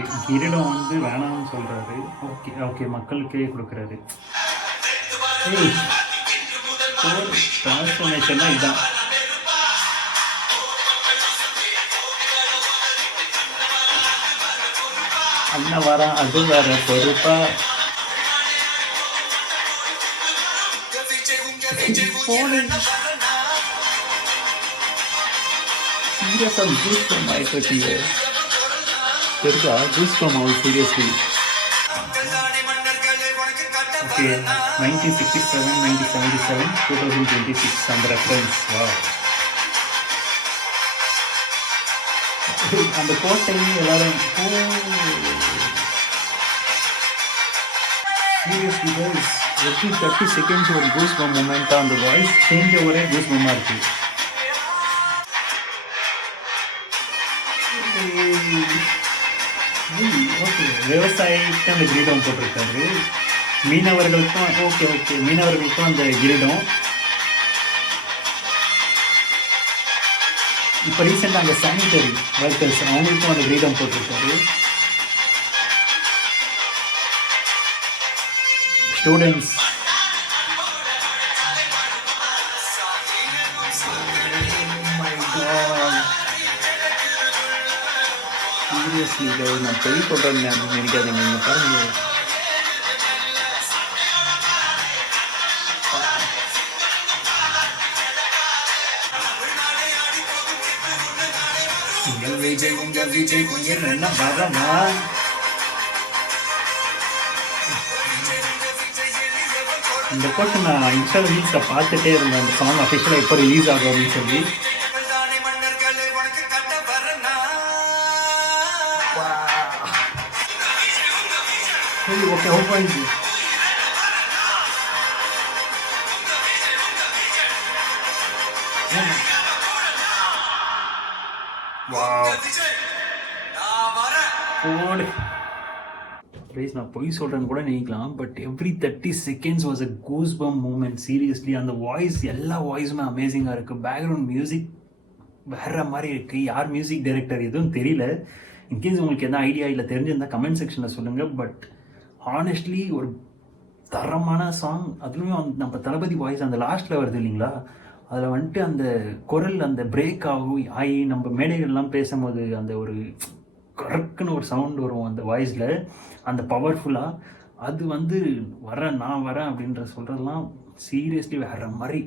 Okay. கிரீடம் வந்து வேணாம்னு சொல்றாரு. Okay, okay. மக்களுக்கே குடுக்குறாரு. ஏய்! கோர் டிரான்ஸ்ஃபர்மேஷன்னா இதான். அண்ணன் வரான், அது வேற பொறுப்பா. போனு சீரியஸா கூஸ் பம்ப் ஆயிட்டு இருக்கீங்க. தெரியுதா? கூஸ் பம்ப் ஆகுது சீரியஸ்லி. ஓகே. 1967, 1977, 2026 அந்த ரெஃபரன்ஸ். வா, அந்த கோட்டை எல்லாரும் சீரியஸ்லி கைஸ், every 30 seconds ஒரு கூஸ் பம்ப் மூமெண்ட்டாக அந்த வாய்ஸ் சேஞ்ச் ஒரே கூஸ் பம்பாக இருக்குது. ஓகே, விவசாயிக்கு அந்த கிரீடம் போட்டிருக்காரு. மீனவர்களுக்கும் ஓகே, ஓகே, மீனவர்களுக்கும் அந்த கிரீடம். இப்போ ரீசெண்டாக அந்த சானிட்டரி ஒர்க்கர்ஸ் அவங்களுக்கும் அந்த கிரீடம் போட்டிருக்காரு. ஸ்டூடெண்ட்ஸ் சீரியஸ்லி நான் பொய் சொல்கிறேன்னு நினைக்காதீங்க. நீங்கள் பாருங்க, உங்கள் விஜய் கொஞ்சம் என்ன வரமா. இந்த போட்டு நான் இன்ஸ்டா ரீல்ஸில் பார்த்துட்டே இருந்தேன். அந்த சாங் அஃபிஷியலாக எப்போ ரிலீஸ் ஆகும் அப்படின்னு சொல்லி. ஓகே, ஓப்பன் நான் பொய் சொல்கிறேன்னு கூட நினைக்கலாம். But every 30 seconds was a goose bump moment. Seriously அந்த வாய்ஸ், எல்லா வாய்ஸுமே அமேசிங்காக இருக்குது. பேக்ரவுண்ட் மியூசிக் வேற மாதிரி இருக்குது. யார் மியூசிக் டைரக்டர் எதுவும் தெரியல. இன்கேஸ் உங்களுக்கு எந்த ஐடியா இல்லை தெரிஞ்சிருந்தால் கமெண்ட் செக்ஷனில் சொல்லுங்கள். பட் ஹானஸ்ட்லி ஒரு தரமான சாங். அதுலேயும் நம்ம தளபதி வாய்ஸ் அந்த லாஸ்ட்டில் வருது இல்லைங்களா, அதில் வந்துட்டு அந்த குரல் அந்த பிரேக் ஆகி நம்ம மேடைகள்லாம் பேசும்போது அந்த ஒரு கரெக்டுன்னு ஒரு சவுண்ட் வரும் அந்த வாய்ஸில், அந்த பவர்ஃபுல்லாக. அது வந்து நான் வரேன் அப்படின்ற சொல்கிறதெல்லாம் சீரியஸ்லி வேறு மாதிரி.